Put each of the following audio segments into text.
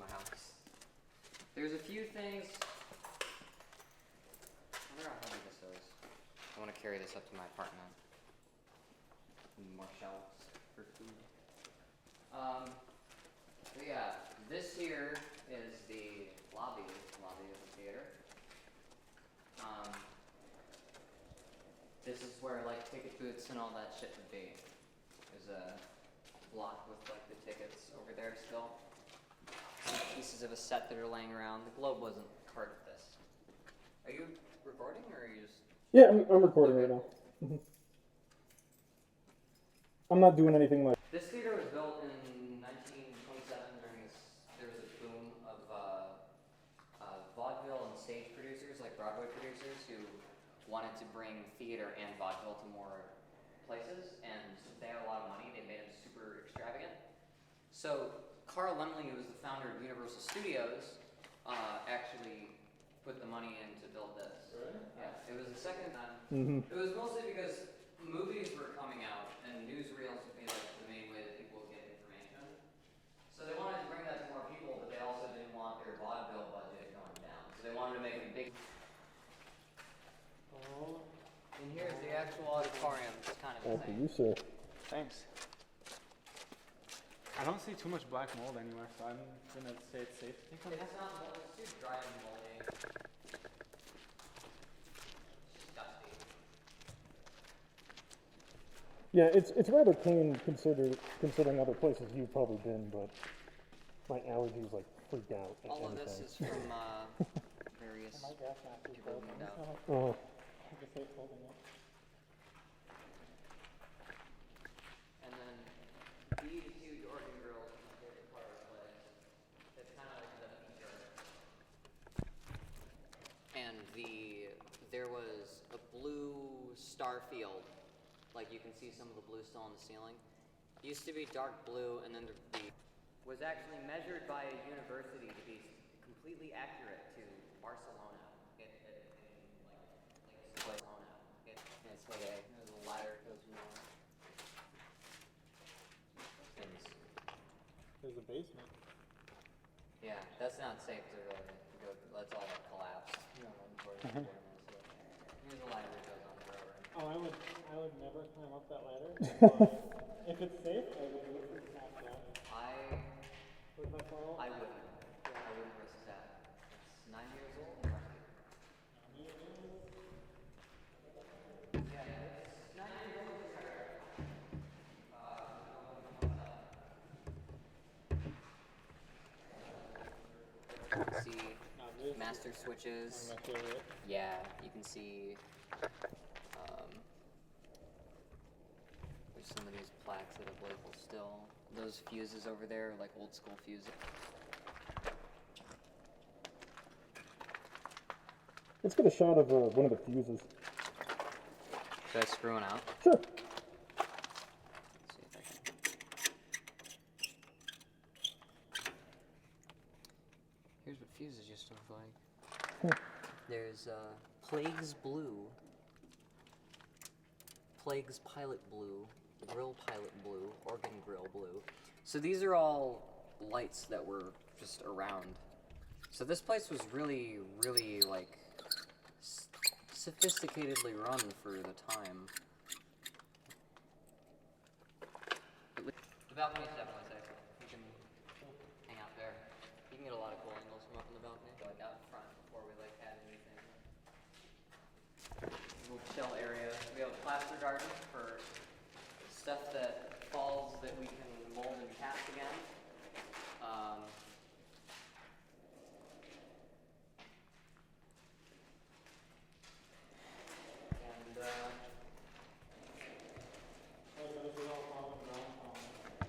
my house. There's a few things. I wonder how heavy this is. I want to carry this up to my apartment. More shelves for food. So yeah, this here is the lobby of the theater. This is where like ticket booths and all that shit would be. There's a block with like the tickets over there still. Some pieces of a set that are laying around. The globe wasn't part of this. Are you recording or are you just? Yeah, I'm recording right now. I'm not doing anything like. This theater was built in 1927 during there was a boom of vaudeville and stage producers, like Broadway producers, who wanted to bring theater and vaudeville to more places, and since they had a lot of money, they made it super extravagant. So Carl Laemmle, who was the founder of Universal Studios, actually put the money in to build this. Really? Yeah, it was the second time. Mm-hmm. It was mostly because movies were coming out, and newsreels would be like the main way that people would get information. So they wanted to bring that to more people, but they also didn't want their vaudeville budget going down. So they wanted to make a big. Oh. And here's the actual auditorium. It's kind of Thank insane. you, sir. Thanks. I don't see too much black mold anywhere, so I'm gonna say it's safe to take them. It's not mold, it's too dry and moldy. It's dusty. Yeah, it's rather clean considering other places you've probably been, but my allergies like freak out at All of anything. this is from various My gas mask is people broken. moved out. Oh, I just hate holding it. And then these huge organ grills are my favorite part of the place. It's kind of like the feature. And there was a blue star field. Like you can see some of the blue still on the ceiling. It used to be dark blue, and then the was actually measured by a university to be completely accurate to Barcelona. Barcelona. It's like there's a ladder that goes more. There's a basement. Yeah, that's not safe to really go. Let's all collapse. Here's a ladder that goes on forever. Oh, I would never climb up that ladder. But if it's safe, I would do it for the snapshot. I With my phone. wouldn't. I wouldn't risk that. It's 9 years old. Yeah, it's 9 years old. You can see master switches. My favorite. Yeah, you can see there's some of these plaques that have labels still. Those fuses over there are like old school fuses. let's get a shot of one of the fuses. Should I screw one out? Sure. Let's see if I can. Here's what fuses used to look like. There's Plague's Blue, Plague's Pilot Blue, Grill Pilot Blue, Organ Grill Blue. So these are all lights that were just around. So this place was really, really like sophisticatedly run for the time. The balcony's definitely safe. You can hang out there. You can get a lot of cool angles from up in the balcony, like out in front before we like had anything. Little chill area. We have a plaster garden for stuff that falls that we can mold and cast again.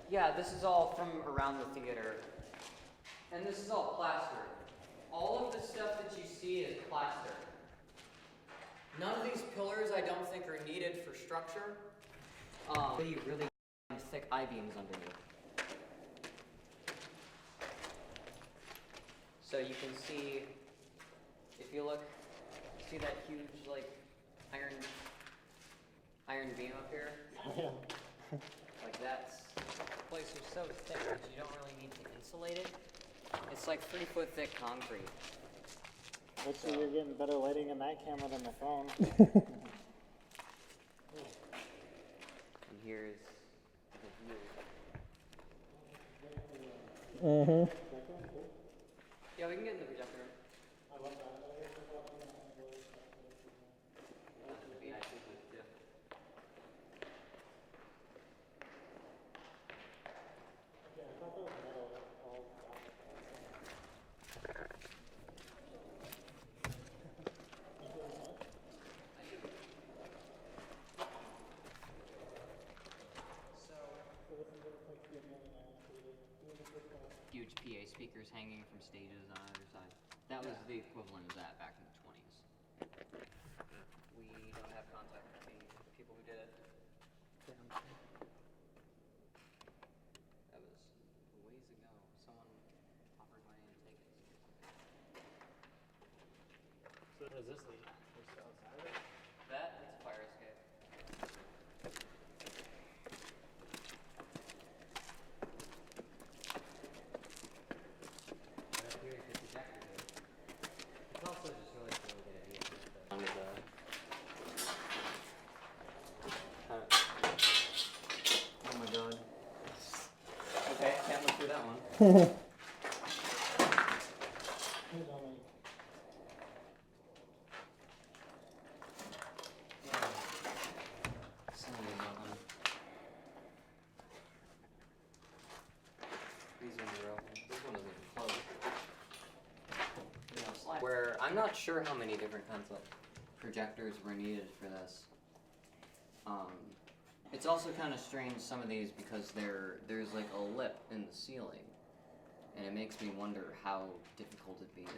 Yeah, this is all from around the theater. And this is all plaster. All of the stuff that you see is plaster. None of these pillars I don't think are needed for structure. Really, really thick I-beams underneath. So you can see, if you look, see that huge like iron beam up here? Yeah. Like that's, the place is so thick that you don't really need to insulate it. It's It's like 3-foot thick concrete. Looks like you're getting better lighting in that camera than the phone. And here's the view. Mm-hmm. Yeah, we can get in the projector. I love that. The VIP booth, too. Yeah, I thought that was metal. All Huge PA speakers hanging from stages on either side. That was the equivalent of that back in the 20s. We don't have contact with the people who did it. That was ways ago. Someone offered money to take it. So what is this lead? Just outside of it? That, it's a fire escape. It's also just really cool to get a view of the oh my god. Okay, can't look through that one. Here's only Somebody's open. These ones are open. This one isn't even closed. Where I'm not sure how many different kinds of projectors were needed for this. It's also kind of strange, some of these, because there's like a lip in the ceiling, and it makes me wonder how difficult it'd be to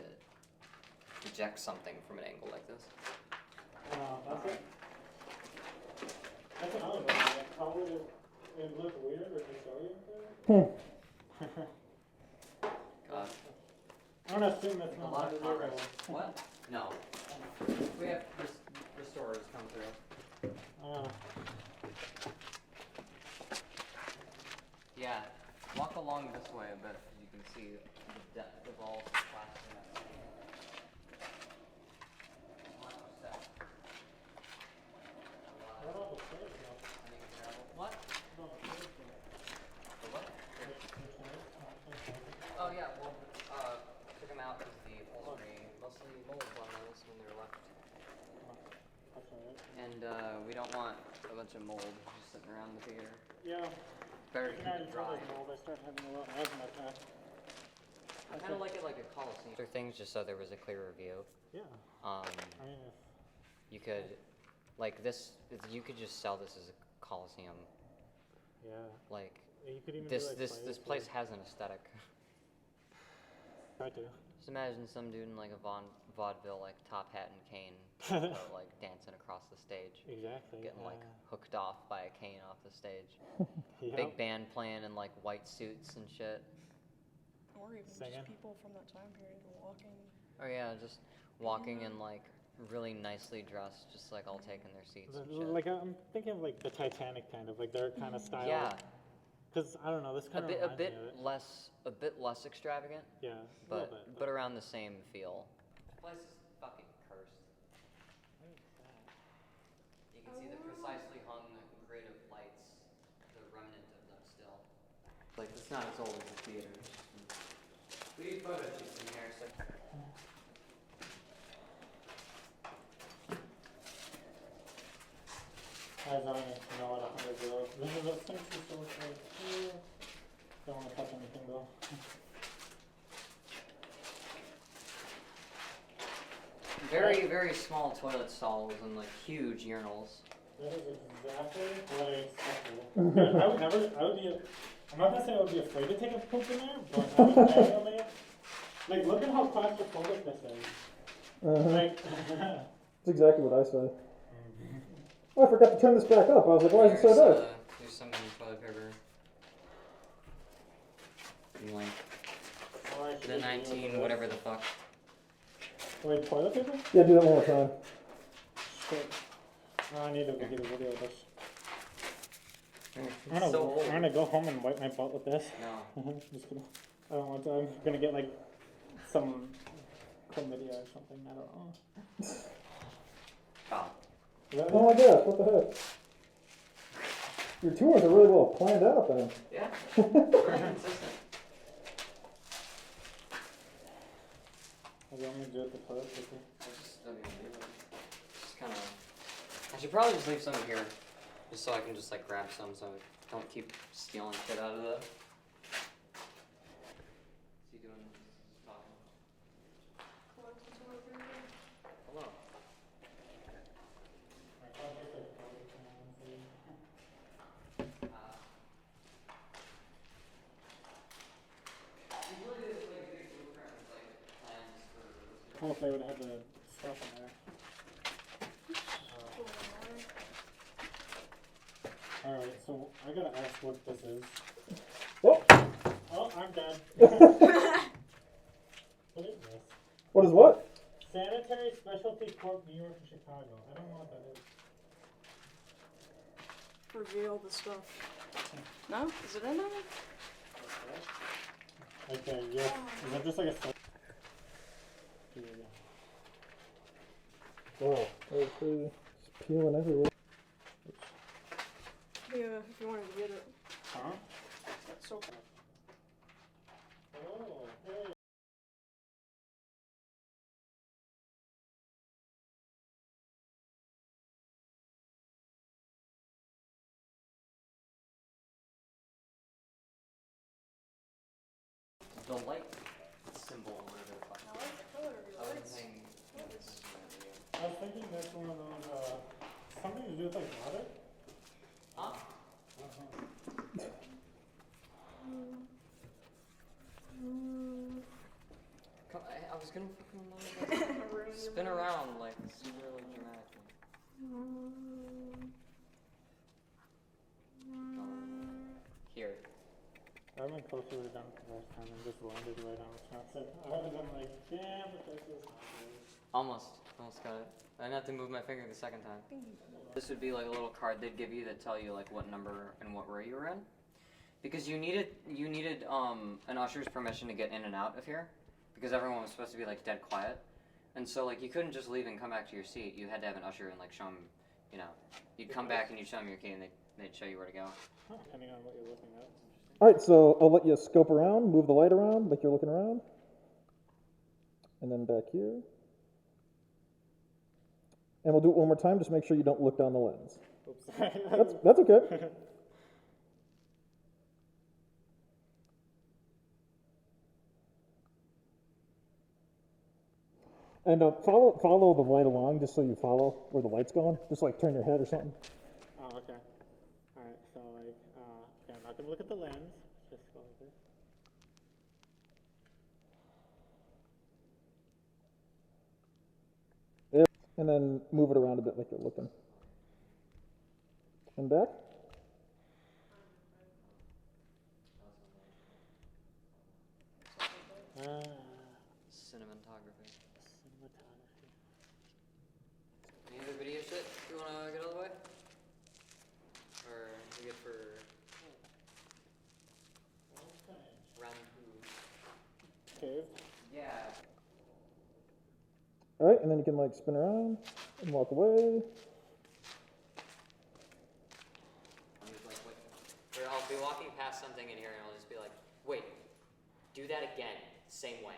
project something from an angle like this. that's it. That's another one. Like, how would it look weird or disoriented? God, I'm gonna assume that's a not lot of under progress. the What? No. We have restorers come through. Yeah, walk along this way a bit, as you can see the depth of all the plastic in that city. What about the stairs though? What? What about the stairs though? The what? The stairs? Oh yeah, well, took them out because the upholstery mostly molds on those when they're left. That's alright. And we don't want a bunch of mold just sitting around the theater. Yeah. Better I keep can already it tell dry. there's mold. I start having a little asthma attack. I kind of like it like a coliseum. Other things just so there was a clearer view. Yeah. Um, I mean, if, you could, like this, you could just sell this as a coliseum. yeah. Like You could even this do like this place has an aesthetic. I do. Just imagine some dude in like a vaudeville like top hat and cane, like dancing across the stage, Exactly. getting like hooked off by a cane off the stage. Yep. Big band playing in like white suits and shit. Or even Singing. just people from that time period walking. Oh yeah, just walking in like really nicely dressed, just like all taking their seats and shit. Like I'm thinking of like the Titanic kind of like their kind of style. Yeah, Because I don't know, this a kind of bit reminds me of it. a bit less extravagant, Yeah. A little but bit. around the same feel. This place is fucking cursed. You can see the precisely hung grid of lights, the remnant of them still. Like it's not as old as the theater. We need photo shoots in here, so. I was on it, you know, at 100 euros. This is a thing to sort of here. Don't want to touch anything though. Very, very small toilet stalls and like huge urinals. That is exactly what I expected. I would never, I'm not gonna say I would be afraid to take a poop in there, but I would definitely, like, look at how claustrophobic this is. Like, That's exactly what I said. Oh, I forgot to turn this back up. I was like, why is it so dark? There's some toilet paper. And like oh, I should the do 19 this. whatever the fuck. Wait, toilet paper? Yeah, do that one more time. Shit. Oh, I need to get a video of this. It's I'm so old. gonna go home and wipe my butt with this. No. Just kidding. I don't want to. I'm gonna get like some chlamydia or something. I don't know. Oh. Is that Oh my gosh, what the heck? Your tours are really well planned out then. Yeah. Very consistent. Do you want me to do it the toilet paper? Just kind of. I should probably just leave some here, just so I can just like grab some, so I don't keep stealing shit out of the. What's he doing? Talking. Hello. Usually there's like a big blueprint with like plans for. Cool if they would have had the stuff in there. Alright, so I gotta ask what this is. Oh, Oh, I'm dead. What is this? what is what? Sanitary Specialty Corp, New York and Chicago. I don't know what that is. Reveal the stuff. No? Is it in there? Okay, yes. Is that just like a set? Here we go. Wow, that was crazy. It's peeling everywhere. Yeah, if you wanted to get it. Huh? That's so Oh, hey. The light symbol, whatever the fuck. I like the color of your I was lights. thinking. I was thinking that's one of those, something to do with like water? Huh? Come, I was gonna fucking spin around like super like dramatically. Here. I would have been closer to it done the last time and just landed right on the top. I would have been like, damn, but this is not good. Almost got it. I didn't have to move my finger the second time. This would be like a little card they'd give you that tell you like what number and what row you were in, because you needed an usher's permission to get in and out of here, because everyone was supposed to be like dead quiet, and so like you couldn't just leave and come back to your seat. You had to have an usher and like show them, you know, you'd come back and you'd show them your key and they'd show you where to go. Huh, depending on what you're looking at. Alright, so I'll let you scope around, move the light around like you're looking around. And then back here. And we'll do it one more time, just make sure you don't look down the lens. Oops. That's okay. And follow the light along, just so you follow where the light's going. Just like turn your head or something. Oh, okay. Alright, so like, okay, I'm not gonna look at the lens. Just go like this. And then move it around a bit like you're looking. And back. Cinematography. Cinematography. Any other video shit you wanna get out of the way? Or we good for round two? Cave. Yeah. Alright, and then you can like spin around and walk away. I'm just like, wait. Or I'll be walking past something in here and I'll just be like, wait, do that again, same way.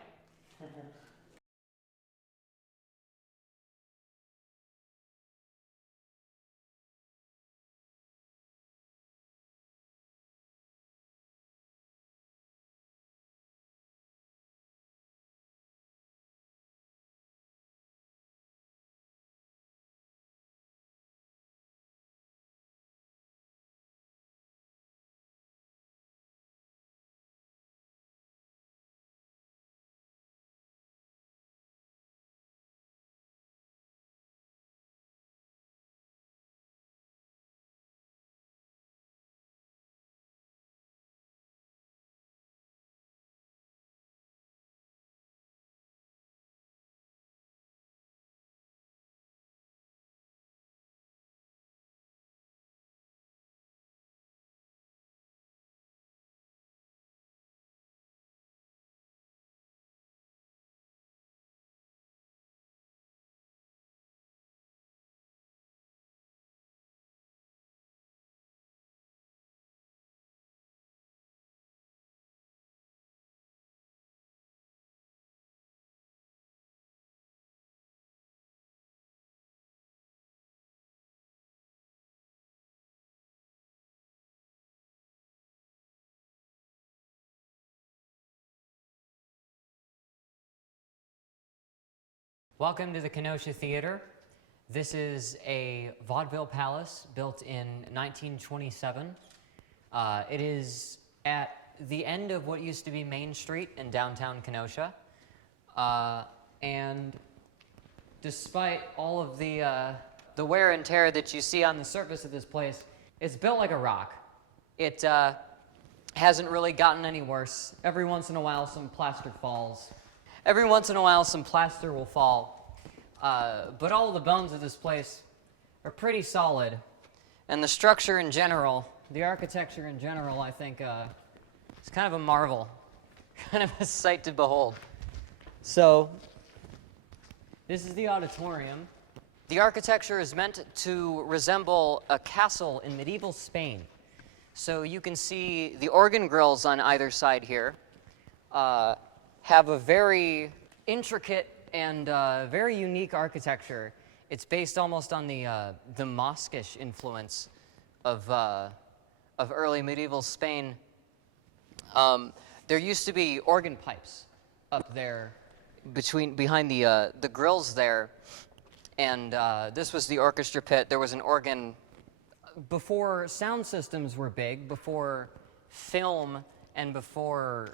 Welcome to the Kenosha Theater. This is a vaudeville palace built in 1927. It is at the end of what used to be Main Street in downtown Kenosha. And despite all of the wear and tear that you see on the surface of this place, it's built like a rock. It hasn't really gotten any worse. Every once in a while, some plaster falls. Every once in a while, some plaster will fall. But all of the bones of this place are pretty solid. And the structure in general, the architecture in general, I think, is kind of a marvel. Kind of a sight to behold. So, this is the auditorium. The architecture is meant to resemble a castle in medieval Spain. So you can see the organ grills on either side here have a very intricate and very unique architecture. It's based almost on the mosquish influence of early medieval Spain. There used to be organ pipes up there behind the grills there, and this was the orchestra pit. There was an organ before sound systems were big, before film, and before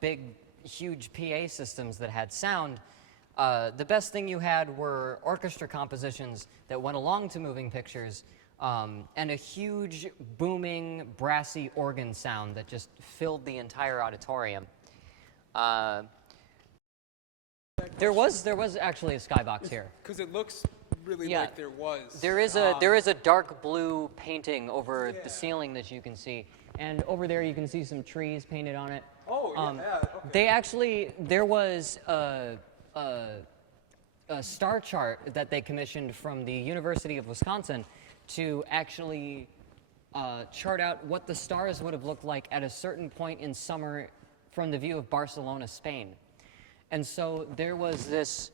big, huge PA systems that had sound. The best thing you had were orchestra compositions that went along to moving pictures, and a huge, booming, brassy organ sound that just filled the entire auditorium. There was actually a skybox here. Because it looks really like there was. There is a dark blue painting over the ceiling that you can see, and over there you can see some trees painted on it. Oh, yeah, okay. There was a star chart that they commissioned from the University of Wisconsin to actually chart out what the stars would have looked like at a certain point in summer from the view of Barcelona, Spain. And so there was this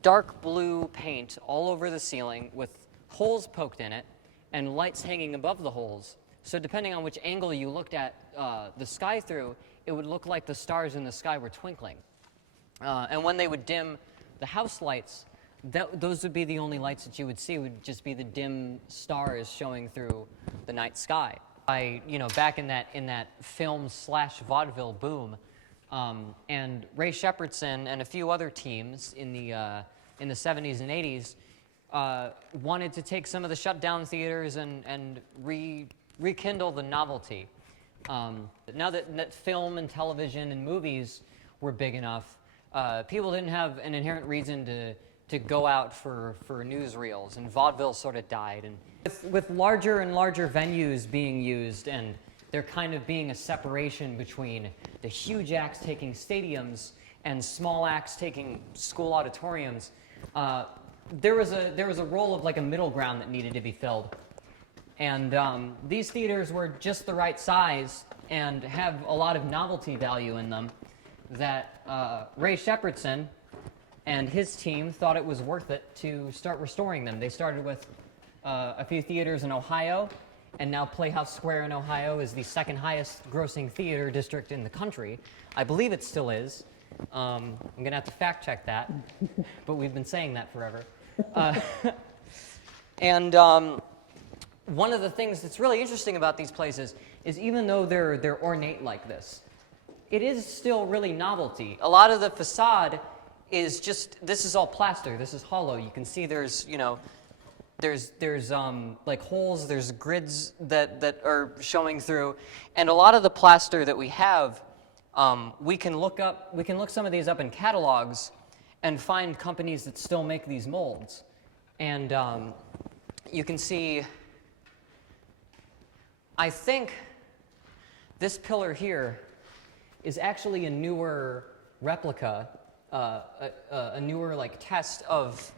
dark blue paint all over the ceiling with holes poked in it and lights hanging above the holes. So depending on which angle you looked at the sky through, it would look like the stars in the sky were twinkling. And when they would dim the house lights, those would be the only lights that you would see, would just be the dim stars showing through the night sky. Back in that film/vaudeville boom, and Ray Shepherdson and a few other teams in the 70s and 80s wanted to take some of the shut down theaters and rekindle the novelty. Now that film and television and movies were big enough, people didn't have an inherent reason to go out for newsreels, and vaudeville sort of died. And with larger and larger venues being used, and there kind of being a separation between the huge acts taking stadiums and small acts taking school auditoriums, there was a role of like a middle ground that needed to be filled. And these theaters were just the right size and have a lot of novelty value in them that Ray Shepherdson and his team thought it was worth it to start restoring them. They started with a few theaters in Ohio, and now Playhouse Square in Ohio is the second highest grossing theater district in the country. I believe it still is. I'm going to have to fact check that, but we've been saying that forever. And one of the things that's really interesting about these places is even though they're ornate like this, it is still really novelty. A lot of the facade is just, this is all plaster, this is hollow. You can see there's like holes, there's grids that are showing through, and a lot of the plaster that we have, we can look some of these up in catalogs and find companies that still make these molds. And you can see, I think this pillar here is actually a newer replica, a newer like test of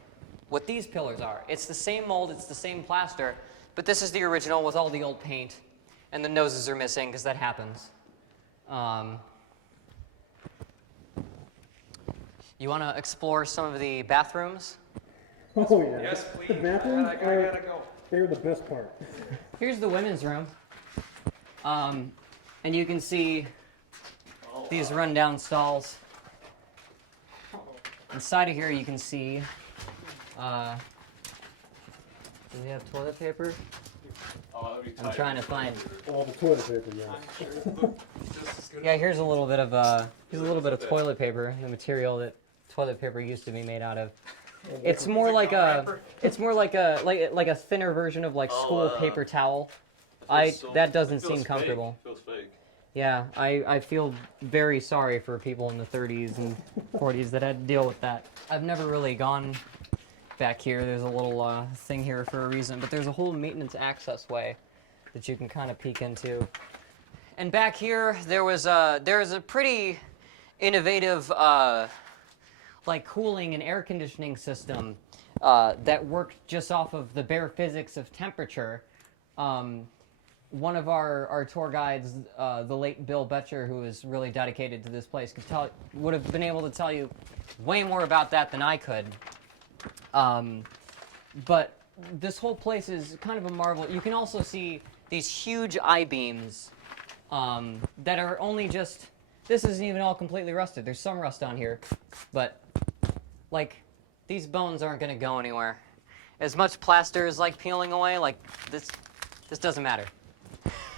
what these pillars are. It's the same mold, it's the same plaster, but this is the original with all the old paint, and the noses are missing because that happens. You want to explore some of the bathrooms? Oh yeah. Yes, please. The bathrooms I gotta go. they're the best part. Here's the women's room. And you can see these rundown stalls. inside of here you can see, do we have toilet paper? I'm trying to find. All the toilet paper, yeah. Yeah, here's a little bit of toilet paper, the material that toilet paper used to be made out of. It's more like a thinner version of like school paper towel. That doesn't seem comfortable. Feels fake. Yeah, I feel very sorry for people in the 30s and 40s that had to deal with that. I've never really gone back here. There's a little thing here for a reason, but there's a whole maintenance access way that you can kind of peek into. And back here, there's a pretty innovative like cooling and air conditioning system that worked just off of the bare physics of temperature. One of our tour guides, the late Bill Betcher, who is really dedicated to this place, would have been able to tell you way more about that than I could. But this whole place is kind of a marvel. You can also see these huge I-beams that are only just, this isn't even all completely rusted. There's some rust on here, but like these bones aren't going to go anywhere. As much plaster is like peeling away, like this doesn't matter.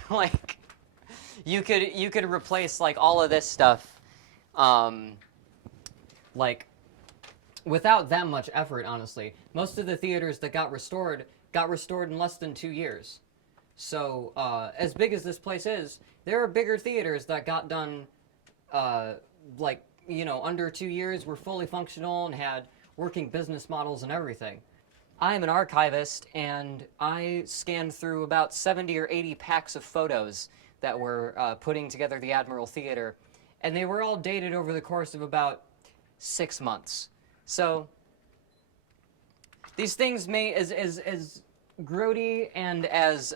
Like you could replace like all of this stuff like without that much effort, honestly. Most of the theaters that got restored in less than 2 years. So as big as this place is, there are bigger theaters that got done like, you know, under 2 years, were fully functional and had working business models and everything. I am an archivist, and I scanned through about 70 or 80 packs of photos that were putting together the Admiral Theater, and they were all dated over the course of about 6 months. So these things may, as grody and as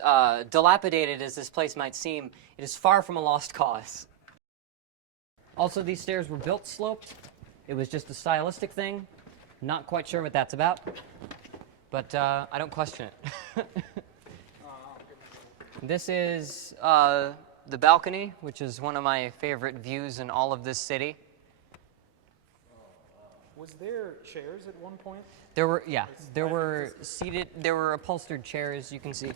dilapidated as this place might seem, it is far from a lost cause. Also, these stairs were built sloped. It was just a stylistic thing. Not quite sure what that's about, but I don't question it. This is the balcony, which is one of my favorite views in all of this city. Was there chairs at one point? There were upholstered chairs, you can see.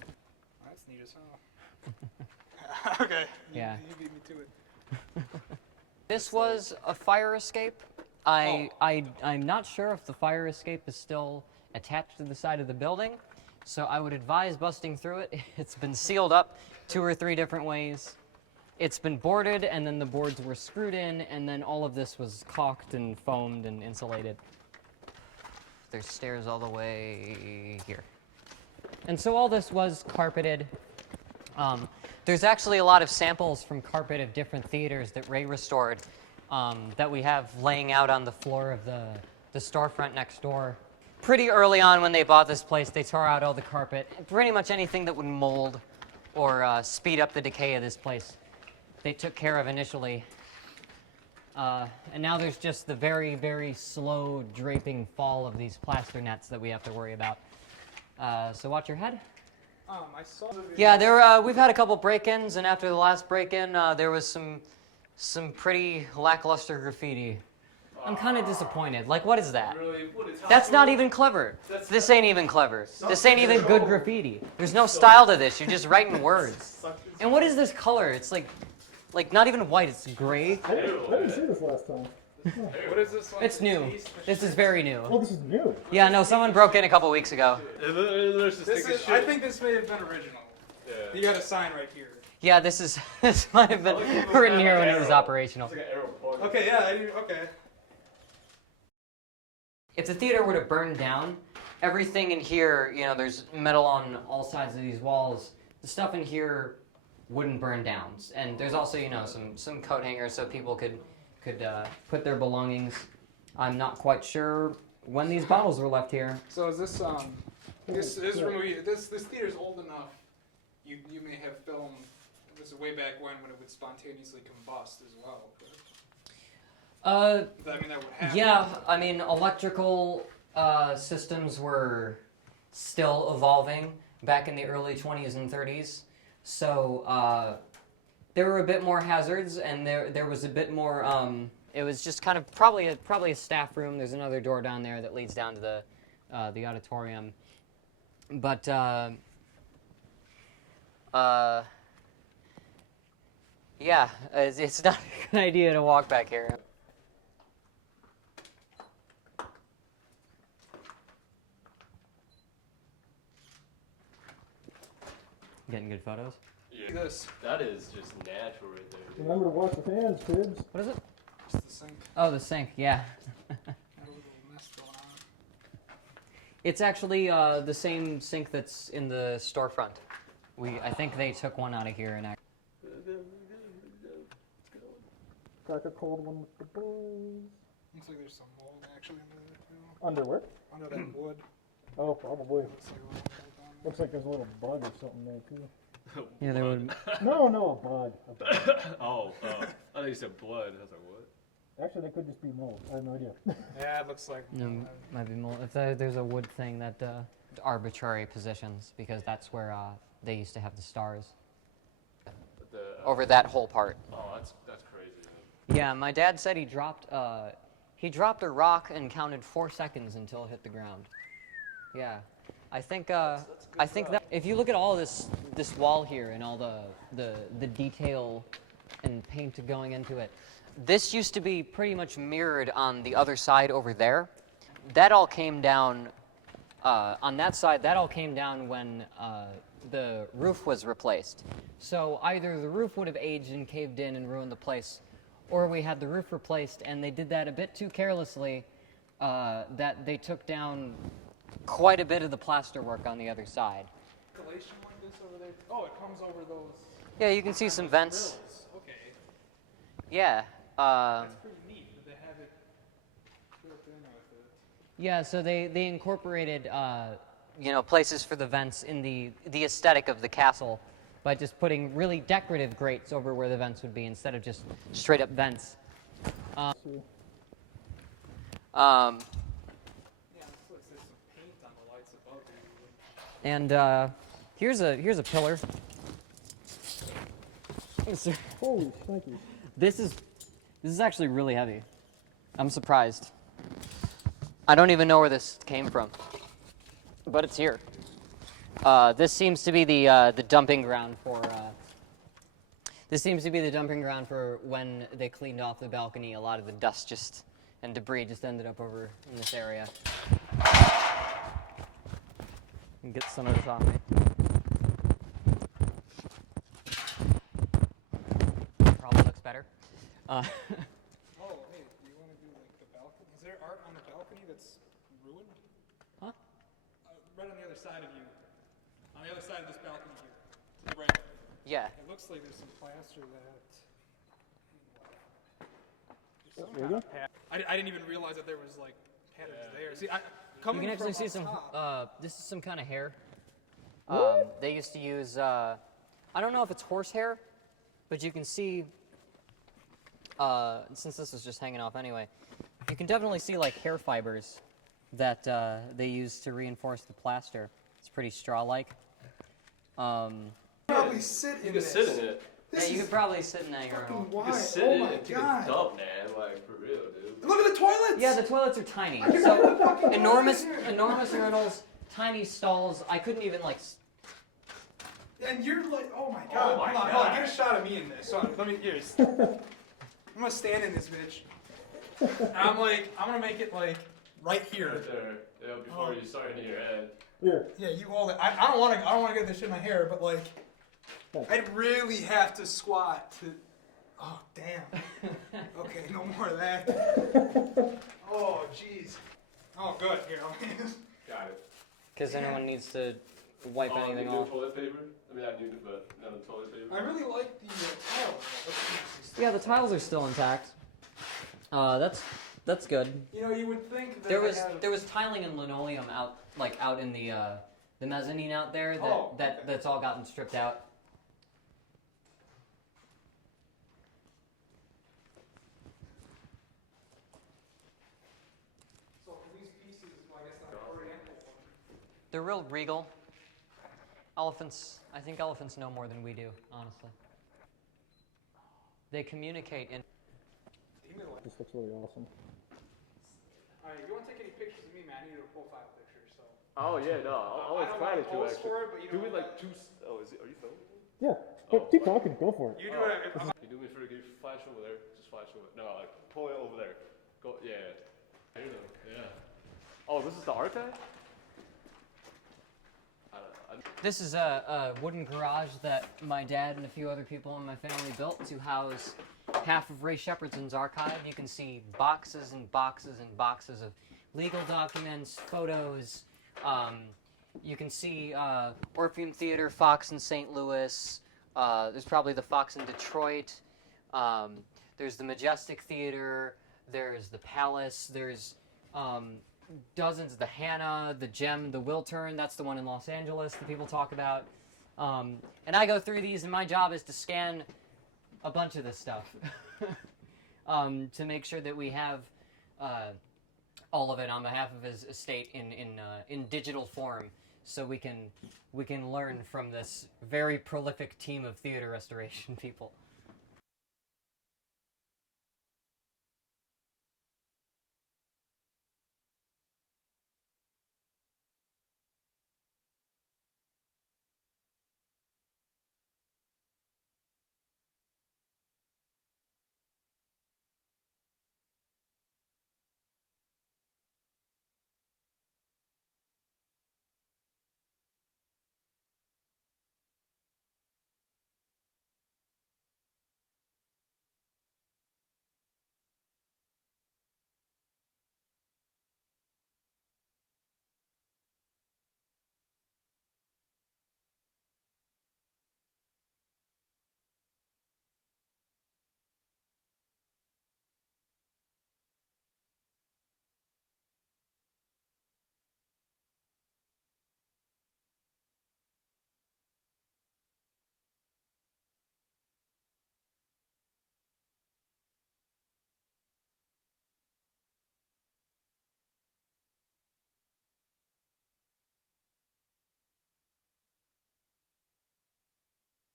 That's neat as hell. Okay. Yeah. You beat me to it. This was a fire escape. I'm not sure if the fire escape is still attached to the side of the building, so I would advise busting through it. It's been sealed up 2 or 3 different ways. It's been boarded, and then the boards were screwed in, and then all of this was caulked and foamed and insulated. There's stairs all the way here. And so all this was carpeted. There's actually a lot of samples from carpet of different theaters that Ray restored that we have laying out on the floor of the storefront next door. Pretty early on when they bought this place, they tore out all the carpet. Pretty much anything that would mold or speed up the decay of this place, they took care of initially. And now there's just the very, very slow draping fall of these plaster nets that we have to worry about. So watch your head. I saw the video. Yeah, we've had a couple break-ins, and after the last break-in, there was some pretty lackluster graffiti. I'm kind of disappointed. Like, what is that? Really? What is That's not even clever. This ain't even clever. This ain't even good graffiti. There's no style to this. You're just writing words. And what is this color? It's like not even white. It's gray. I didn't see this last time. What is this one? It's new. This is very new. Oh, this is new. Yeah, no, someone broke in a couple weeks ago. I think this may have been original. Yeah. You got a sign right here. Yeah, this might have been written here when it was operational. It's like an arrow pointing. Okay, yeah, okay. If the theater were to burn down, everything in here, you know, there's metal on all sides of these walls. The stuff in here wouldn't burn down. And there's also, you know, some coat hangers so people could put their belongings. I'm not quite sure when these bottles were left here. So is this this theater's old enough? You may have filmed this way back when it would spontaneously combust as well. But, I mean, that would happen. Yeah, I mean, electrical systems were still evolving back in the early 20s and 30s. So there were a bit more hazards, and there was a bit more It was just kind of probably a staff room. There's another door down there that leads down to the auditorium. But yeah, it's not a good idea to walk back here. Getting good photos. Look at this. That is just natural right there. Dude. Remember to wash your hands, kids. What is it? It's the sink. Oh, the sink. Yeah. Got a little mess going on. It's actually the same sink that's in the storefront. I think they took one out of here and. Crack a cold one with the boys. Looks like there's some mold actually under there too. Underwear? Under that wood. Oh, probably. Looks like a little mold on there. Looks like there's a little bug or something there too. Yeah, they would. No, a bug. A bug. Oh, I thought you said blood. I was like, what? Actually, that could just be mold. I have no idea. Yeah, it looks like. No, might be more. If there's a wood thing that arbitrary positions because that's where they used to have the stars. Over that whole part. Oh, that's crazy. Man. Yeah, my dad said he dropped a rock and counted 4 seconds until it hit the ground. Yeah, I think that if you look at all this wall here and all the detail and paint going into it, this used to be pretty much mirrored on the other side over there. That all came down on that side. That all came down when the roof was replaced. So either the roof would have aged and caved in and ruined the place, or we had the roof replaced and they did that a bit too carelessly that they took down quite a bit of the plaster work on the other side. Ventilation like this over there. Oh, it comes over those. Yeah, you can see some vents. Grills. Okay. Yeah. That's pretty neat that they have it built in with it. Yeah, so they incorporated places for the vents in the aesthetic of the castle by just putting really decorative grates over where the vents would be instead of just straight up vents. Yeah, it looks like there's some paint on the lights above you. And here's a pillar. Holy shnikes. This is actually really heavy. I'm surprised. I don't even know where this came from, but it's here. This seems to be the dumping ground for. This seems to be the dumping ground for when they cleaned off the balcony. A lot of the dust and debris just ended up over in this area. And get some of this off me. Probably looks better. Oh, hey, do you want to do like the balcony? Is there art on the balcony that's ruined? Huh? Right on the other side of you. On the other side of this balcony here. To the right. Yeah. It looks like there's some plaster that. There you go. I didn't even realize that there was like patterns there. See, You coming can actually from see up some. top, This is some kind of hair. They used to use. I don't know if it's horsehair, but you can see. Since this is just hanging off anyway, you can definitely see like hair fibers that they use to reinforce the plaster. It's pretty straw-like. probably sit in You this. could sit in it. Yeah, you could probably sit in that your Fucking own. You why? could sit Oh in my it and take a god. dump, man. Like, for real, dude. Look at the toilets. Yeah, the toilets are tiny. So enormous urinals, tiny stalls. I couldn't even like. And you're like, oh my god. my hold on, God. get a shot of me in this. Hold on, let me, here's. I'm gonna stand in this bitch. And I'm gonna make it like right here. Right there. Yeah, before you start hitting your head. Here. Yeah, you hold it. I don't wanna get this shit in my hair, but like, I'd really have to squat to. Oh damn. Okay, no more of that. Oh jeez. Oh good. Here, Got it. Because anyone needs to wipe anything new off. toilet paper? I mean, not new, but no toilet paper. I really like the tile. Let's see. Yeah, the tiles are still intact. That's good. You know, you would think that There was tiling and linoleum out in the mezzanine out there that's all gotten stripped out. So these pieces, well, I guess not oriental. They're real regal. I think elephants know more than we do, honestly. They communicate in. Just looks really awesome. All right, if you want to take any pictures of me, man, I need a profile picture. So. Oh yeah, no, I was I don't planning want to to post actually. for it, but you Do know. we like two? Oh, is it? Are you filming? Yeah, Oh, keep wow. talking, go for it. You do it. You do me for you flash over there. Just flash over. No, like pull it over there. Go. Yeah. There you go. Yeah. Oh, this is the archive. This is a wooden garage that my dad and a few other people in my family built to house half of Ray Shepherdson's archive. You can see boxes and boxes and boxes of legal documents, photos. You can see Orpheum Theater, Fox in St. Louis. There's probably the Fox in Detroit. There's the Majestic Theater. There's the Palace. There's dozens, the Hannah, the Gem, the Wiltern. That's the one in Los Angeles that people talk about. And I go through these, and my job is to scan a bunch of this stuff to make sure that we have all of it on behalf of his estate in digital form, so we can learn from this very prolific team of theater restoration people.